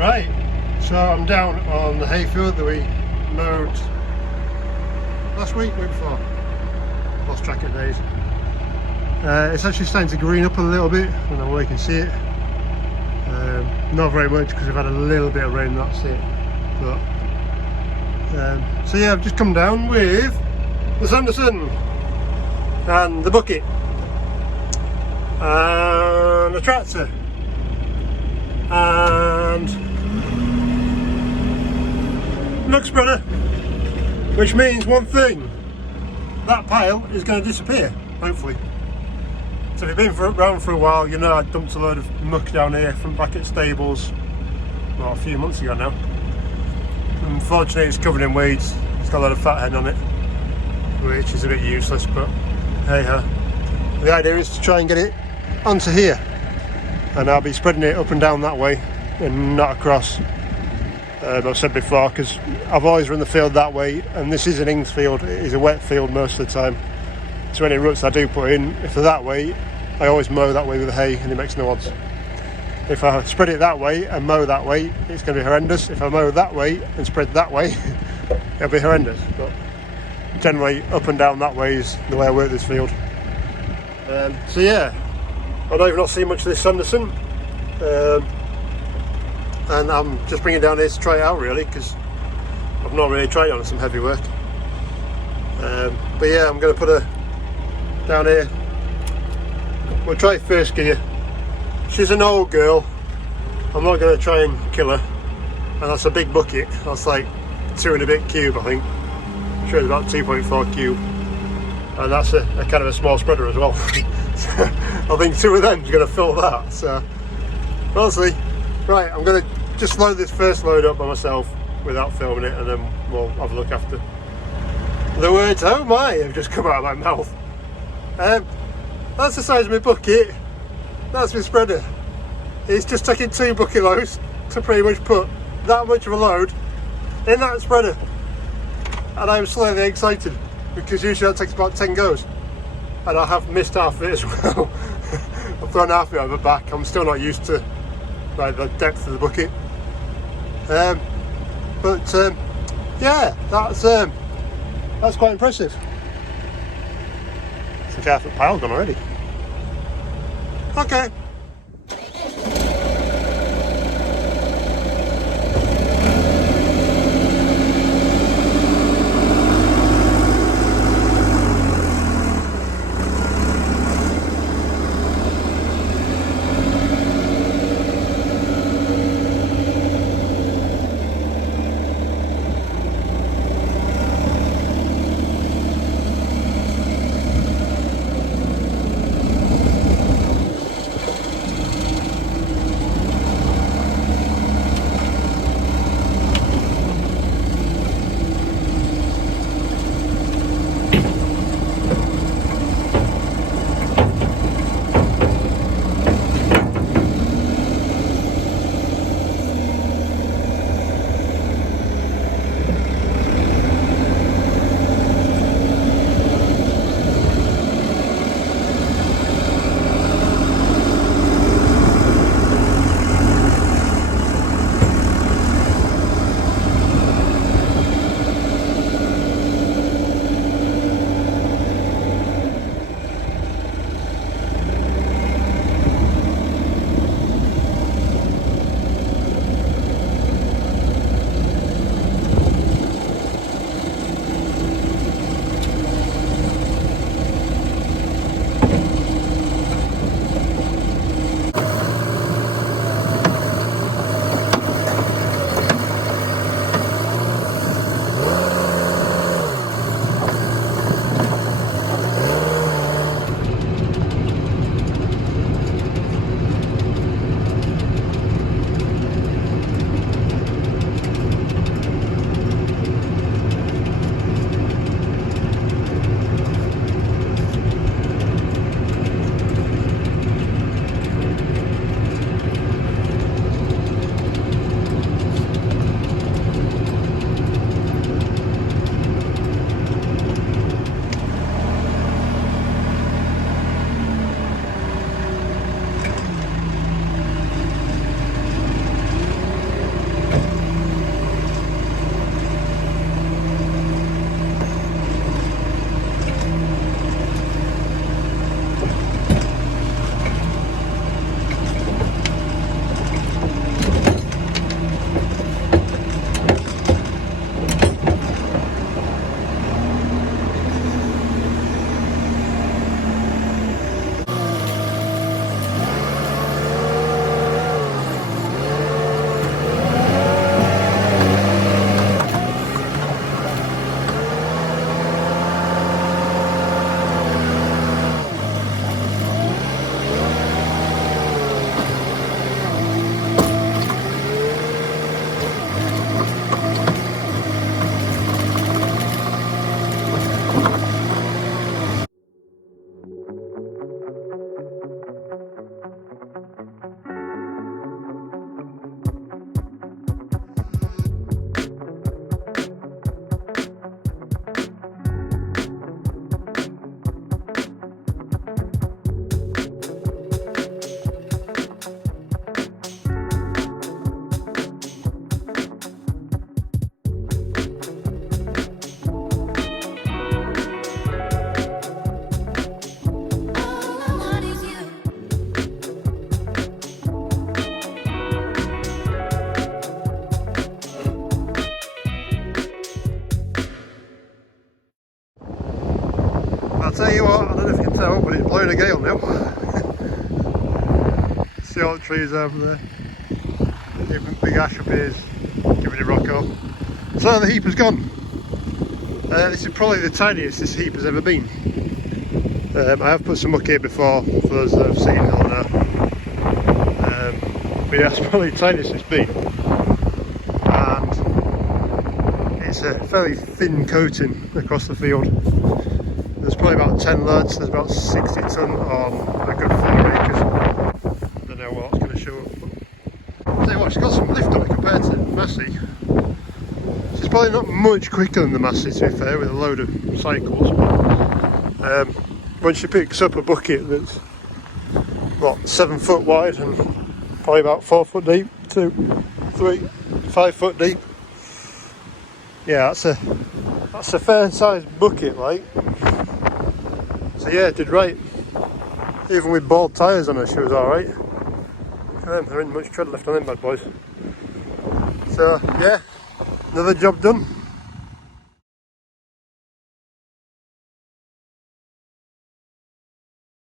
Right, so I'm down on the hayfield that we mowed last week before. Lost track of days. It's actually starting to green up a little bit. I don't know where you can see it. Not very much because we've had a little bit of rain, that's it. But so yeah, I've just come down with the Sanderson and the bucket and the tractor and Muck spreader, which means one thing: that pile is going to disappear, hopefully. So if you've been around for a while, you know I dumped a load of muck down here from back at stables, well, a few months ago now. Unfortunately, it's covered in weeds. It's got a lot of fat head on it, which is a bit useless, but hey ho. The idea is to try and get it onto here, and I'll be spreading it up and down that way and not across. I've said before, because I've always run the field that way, and this is an ings field. It is a wet field most of the time. So any roots I do put in, if they're that way, I always mow that way with the hay, and it makes no odds. If I spread it that way and mow that way, it's going to be horrendous. If I mow that way and spread that way, it'll be horrendous. But generally, up and down that way is the way I work this field. So yeah, I know you've not seen much of this Sanderson, and I'm just bringing it down here to try it out really, because I've not really tried it on some heavy work. But yeah, I'm going to put her down here. We'll try first gear. She's an old girl. I'm not going to try and kill her. And that's a big bucket. That's like 2 and a bit cube, I think. I'm sure it's about 2.4 cube. And that's a kind of a small spreader as well. So I think 2 of them is going to fill that. So we'll see. Right, I'm going to just load this first load up by myself without filming it, and then we'll have a look after. The words "oh my" have just come out of my mouth. That's the size of my bucket. That's my spreader. It's just taking 2 bucket loads to pretty much put that much of a load in that spreader. And I'm slightly excited, because usually that takes about 10 goes. And I have missed half of it as well. I've thrown half of it over the back. I'm still not used to like the depth of the bucket. Yeah, that's quite impressive. It's a half a pile gone already. Okay. trees over there. Even big ash up here is giving it rocko. So the heap has gone. This is probably the tiniest this heap has ever been. I have put some muck here before, for those that have seen it or not. But yeah, that's probably the tiniest it's been. And it's a fairly thin coating across the field. There's probably about 10 loads, there's about 60 tonne on a good 4 acres. I don't know what it's going to show up. But tell you what, it's got some lift on it compared to Massey. It's probably not much quicker than the Massey, to be fair, with a load of cycles. But when she picks up a bucket that's, what, 7 foot wide and probably about 4 foot deep, 2, 3, 5 foot deep. Yeah, that's a fair sized bucket, like. So yeah, it did right. Even with bald tyres on her, she was alright. There ain't much tread left on them bad boys. So yeah, another job done.